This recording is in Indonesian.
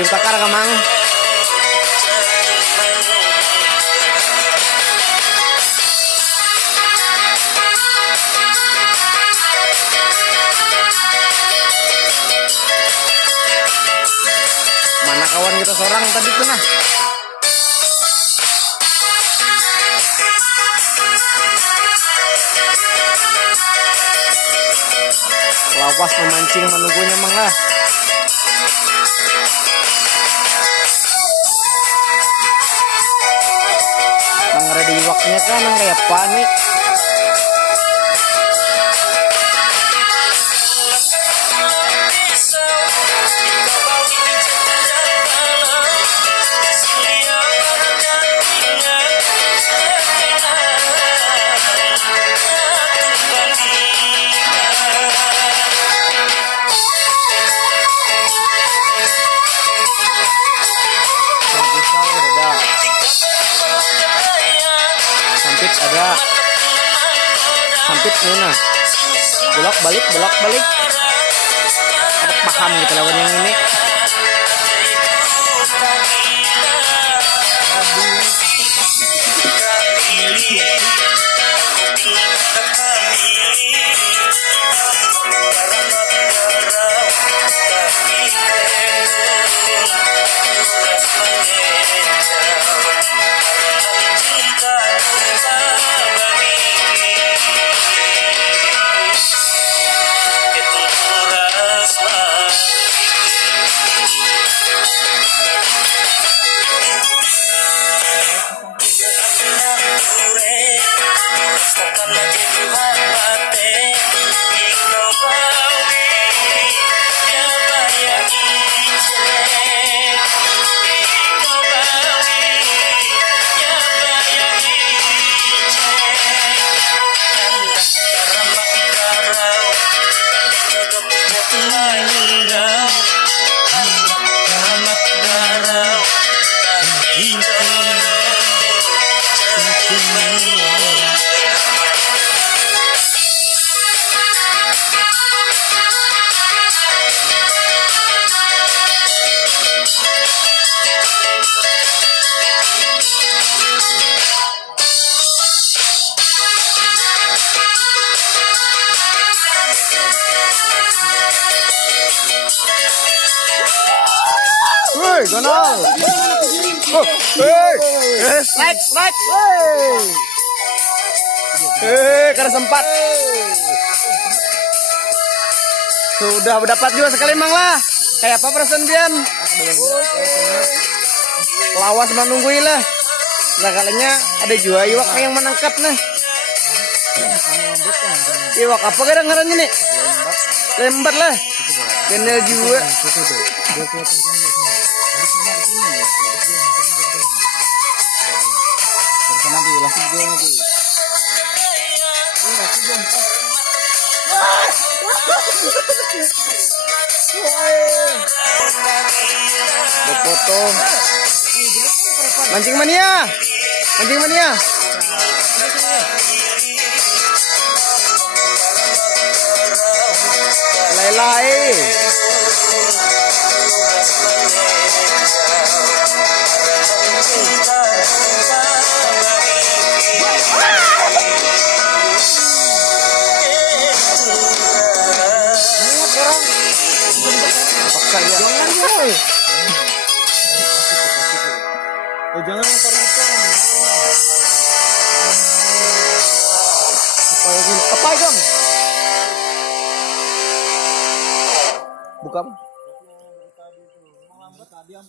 ujung takar kamang. Mana kawan kita seorang tadi tuh nah. Lawas memancing menunggunya mang lah. Mang ada iwaknya kan kayak panik. Ada sampit nih nah, bolak balik ada paham gitu lawan yang ini. Woi, Donald. Oh, right. Karena sempat. Sudah berdapat juga sekali mang lah. Kayak apa perasaan Bian? Lawas menunggui lah. Sekalinya ada juga iwak yang menangkap nah. Iwak apa kadang ngarannya nih? Lembat lah. Kendal juga. Potong. Mancing mania. Lelai. Jangan lempar apa itu? Bukan.